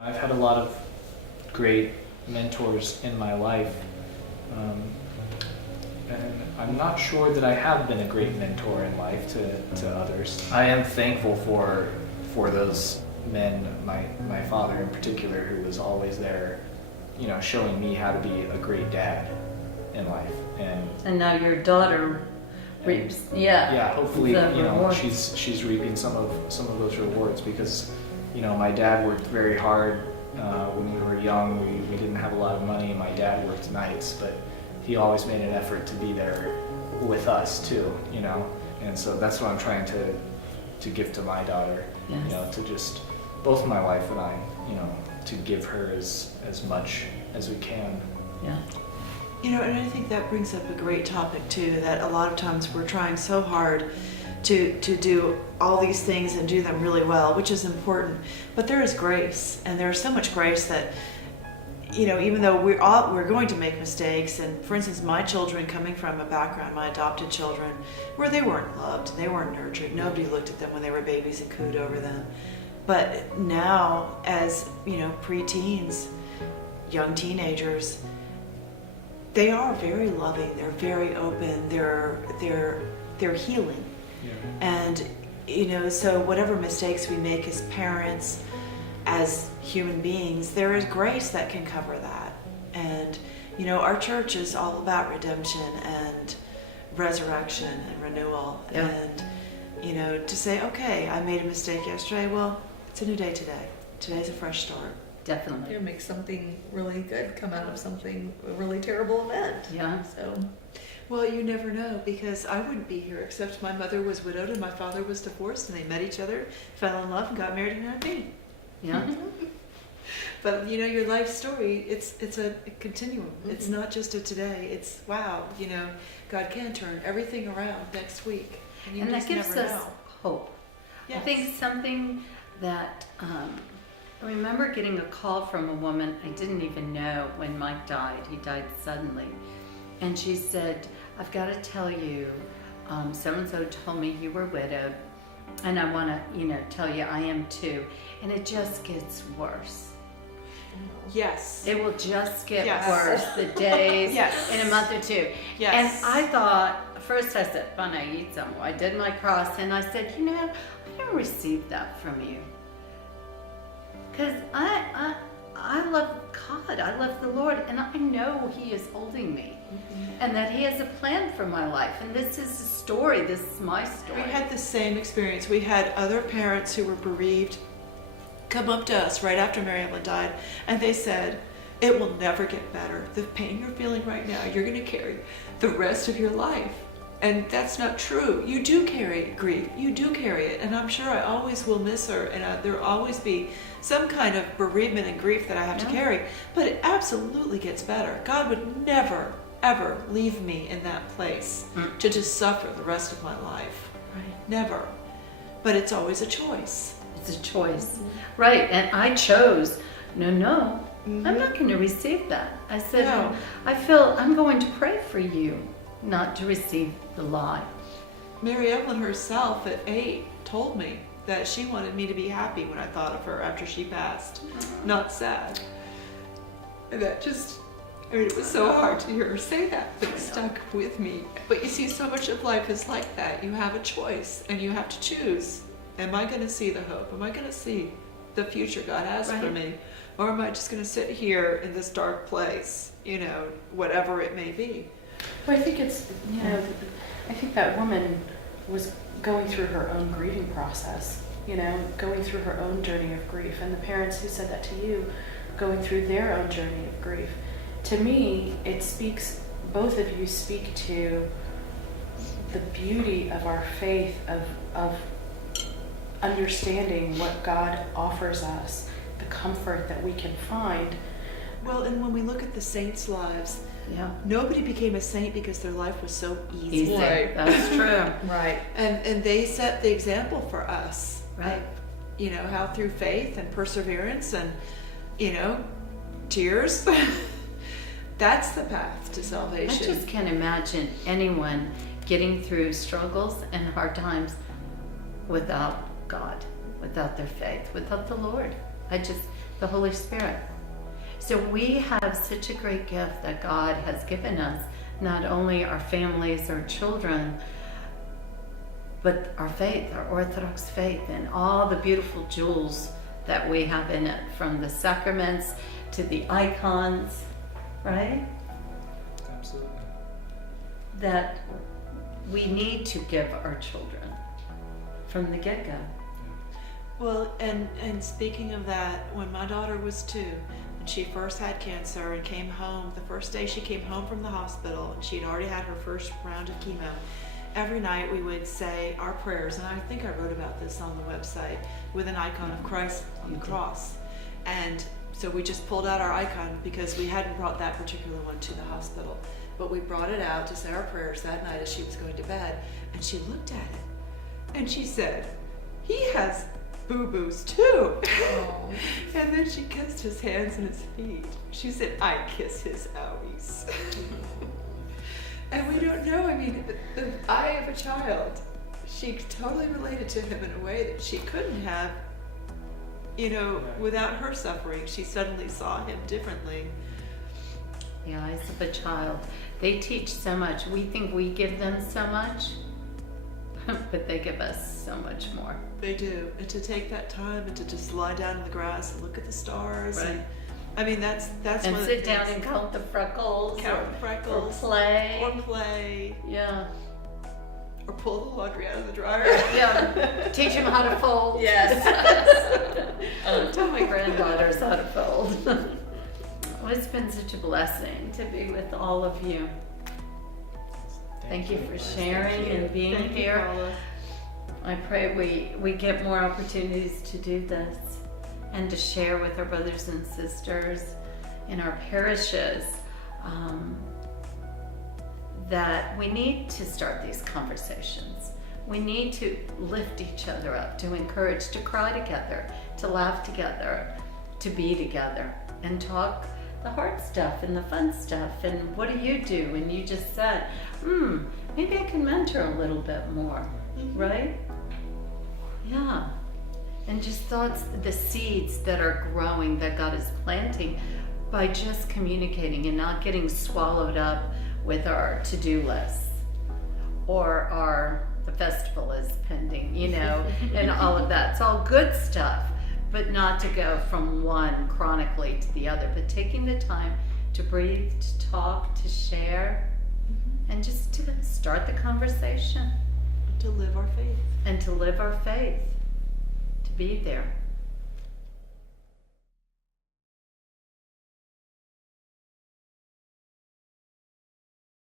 I've had a lot of great mentors in my life, um, and I'm not sure that I have been a great mentor in life to others. I am thankful for those men, my father in particular, who was always there, showing me how to be a great dad in life. And now your daughter reaps, yeah, hopefully, the rewards. she's reaping some of those rewards because, my dad worked very hard when we were young. We didn't have a lot of money. My dad worked nights, but he always made an effort to be there with us too, And so that's what I'm trying to give to my daughter, Yes. to just, both my wife and I, to give her as much as we can. Yeah. And I think that brings up a great topic too, that a lot of times we're trying so hard to do all these things and do them really well, which is important. But there is grace, and there's so much grace that, even though we're going to make mistakes, and for instance, my children coming from a background, my adopted children, where they weren't loved, they weren't nurtured, nobody looked at them when they were babies and cooed over them. But now, as preteens, young teenagers, they are very loving. They're very open. They're healing. Yeah. And so whatever mistakes we make as parents, as human beings, there is grace that can cover that. And our church is all about redemption and resurrection and renewal. Yeah. And to say, okay, I made a mistake yesterday. Well, it's a new day today. Today's a fresh start. Definitely. Make something really good come out of something, a really terrible event. Yeah. So, Well, you never know, because I wouldn't be here except my mother was widowed and my father was divorced, and they met each other, fell in love, and got married and had a baby. Yeah. But your life story, it's a continuum. Mm-hmm. It's not just a today. It's wow, God can turn everything around next week, and you And that just gives never us know. hope. Yes. I think something that I remember getting a call from a woman I didn't even know when Mike died. He died suddenly. And she said, I've got to tell you, so-and-so told me you were widowed, and I want to, tell you I am too. And it just gets worse. Yes. It will just get Yes. worse, the days, Yes. in a month or two. Yes. And I thought, first I said, fine, I eat some. I did my cross, and I said, I don't receive that from you. Because I love God, I love the Lord, and I know He is holding me. And that He has a plan for my life. And this is a story, this is my story. We had the same experience. We had other parents who were bereaved come up to us right after Mary Ellen died, and they said, it will never get better. The pain you're feeling right now, you're going to carry the rest of your life. And that's not true. You do carry grief. You do carry it. And I'm sure I always will miss her, and there will always be some kind of bereavement and grief that I have to carry. But it absolutely gets better. God would never, ever leave me in that place to just suffer the rest of my life. Right. Never. But it's always a choice. It's a choice. Right, and I chose, no, I'm not going to receive that. I said, No. I feel I'm going to pray for you not to receive the lie. Mary Evelyn herself at 8 told me that she wanted me to be happy when I thought of her after she passed, not sad. And that just, it was so hard to hear her say that, but it stuck with me. But you see, so much of life is like that. You have a choice, and you have to choose. Am I going to see the hope? Am I going to see the future God has for Right. me? Or am I just going to sit here in this dark place, whatever it may be? Well, I think it's, I think that woman was going through her own grieving process, going through her own journey of grief. And the parents who said that to you, going through their own journey of grief. To me, it speaks, both of you speak to the beauty of our faith, of understanding what God offers us, the comfort that we can find. Well, and when we look at the saints' lives, Yeah. nobody became a saint because their life was so easy. Easy. Right. That's true. right. And they set the example for us. Right. How through faith and perseverance and, tears, that's the path to I salvation. just can't imagine anyone getting through struggles and hard times without God, without their faith, without the Lord. the Holy Spirit. So we have such a great gift that God has given us, not only our families, our children, but our faith, our Orthodox faith, and all the beautiful jewels that we have in it, from the sacraments to the icons, right? Absolutely. That we need to give our children from the get-go. Well, and speaking of that, when my daughter was 2, and she first had cancer and came home, the first day she came home from the hospital, and she'd already had her first round of chemo, every night we would say our prayers, and I think I wrote about this on the website, with an icon of Christ on the cross. And so we just pulled out our icon because we hadn't brought that particular one to the hospital. But we brought it out to say our prayers that night as she was going to bed, and she looked at it, and she said, "He has boo-boos too." Oh. And then she kissed his hands and his feet. She said, "I kiss his owies." And we don't know, I mean, the eye of a child, she totally related to him in a way that she couldn't have, without her suffering. She suddenly saw him differently. The eyes of a child. They teach so much. We think we give them so much, but they give us so much more. They do. And to take that time and to just lie down in the grass and look at the stars. Right. And, I mean, that's And one of sit the down things. and count the freckles. Count or, the freckles. Or play. Or play. Yeah. Or pull the laundry out of the dryer. Yeah. Teach them how to fold. Yes. Tell my granddaughters how to fold. Well, it's been such a blessing to be with all of you. Thank you for sharing and being Thank you, here. Paula. I pray we get more opportunities to do this and to share with our brothers and sisters in our parishes, that we need to start these conversations. We need to lift each other up, to encourage, to cry together, to laugh together, to be together, and talk the hard stuff and the fun stuff. And what do? And you just said, maybe I can mentor a little bit more, right? Yeah. And just thoughts, the seeds that are growing, that God is planting by just communicating and not getting swallowed up with our to-do lists or the festival is pending, and all of that. It's all good stuff, but not to go from one chronically to the other, but taking the time to breathe, to talk, to share, and just to start the conversation. To live our faith. And to live our faith, to be there.